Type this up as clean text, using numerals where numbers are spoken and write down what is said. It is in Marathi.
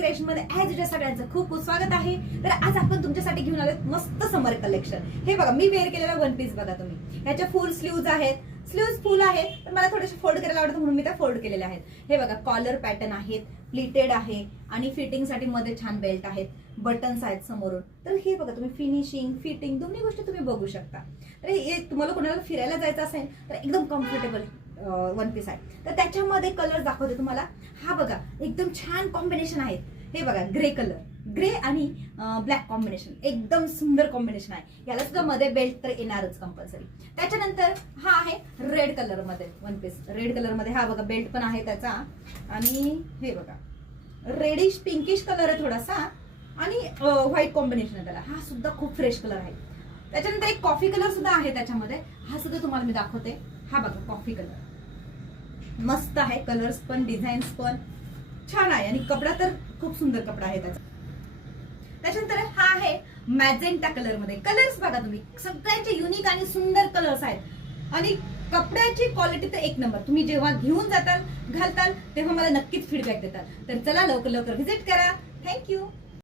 क्रिएशन मध्ये ॲज युजल सगळ्यांचं खूप खूप स्वागत आहे. तर आज आपण तुमच्यासाठी घेऊन आलोत मस्त समर कलेक्शन. हे बघा, मी वेअर केलेला वन पीस बघा तुम्ही. ह्याच्या फुल स्लीव्ज आहेत, स्लीव्ज फुल आहेत, पण मला थोडेसे फोल्ड करायला आवडतं म्हणून मी त्या फोल्ड केलेले आहेत. हे बघा, कॉलर पॅटर्न आहेत, प्लीटेड आहे आणि फिटिंग साठी मध्ये छान बेल्ट आहेत, बटन्स आहेत समोरून. तर हे बघा, तुम्ही फिनिशिंग फिटिंग दोन्ही गोष्टी तुम्ही बघू शकता. तर हे तुम्हाला कोणाला फिरायला जायचं असेल तर एकदम कम्फर्टेबल वन पीस आहे. तर त्याच्यामध्ये कलर दाखवते तुम्हाला. हा बघा, एकदम छान कॉम्बिनेशन आहेत. हे बघा, ग्रे कलर, ग्रे आणि ब्लॅक कॉम्बिनेशन, एकदम सुंदर कॉम्बिनेशन आहे. याला सुद्धा मध्ये बेल्ट तर येणारच कंपल्सरी. त्याच्यानंतर हा आहे रेड कलर मध्ये वन पीस. रेड कलर मध्ये हा बघा, बेल्ट पण आहे त्याचा. आणि हे बघा, रेडिश पिंकिश कलर आहे थोडासा आणि व्हाईट कॉम्बिनेशन आहे त्याला. हा सुद्धा खूप फ्रेश कलर आहे. त्याच्यानंतर एक कॉफी कलर सुद्धा आहे त्याच्यामध्ये. हा सुद्धा तुम्हाला मी दाखवते. हा बघा, कॉफी कलर मस्त आहे. कलर्स पण डिझाईन्स पण छान आहे आणि कपडा तर खूप सुंदर कपडा आहे त्याचा. त्याच्यानंतर हा आहे मॅजेंटा कलर मध्ये. कलर्स बघा तुम्ही, सगळ्यांचे युनिक आणि सुंदर कलर्स आहेत आणि कपड्याची क्वालिटी तर एक नंबर. तुम्ही जेव्हा घेऊन जाताल घालताल तेव्हा मला नक्कीच फीडबॅक देताल. तर चला लवकर लवकर व्हिजिट करा. थँक्यू.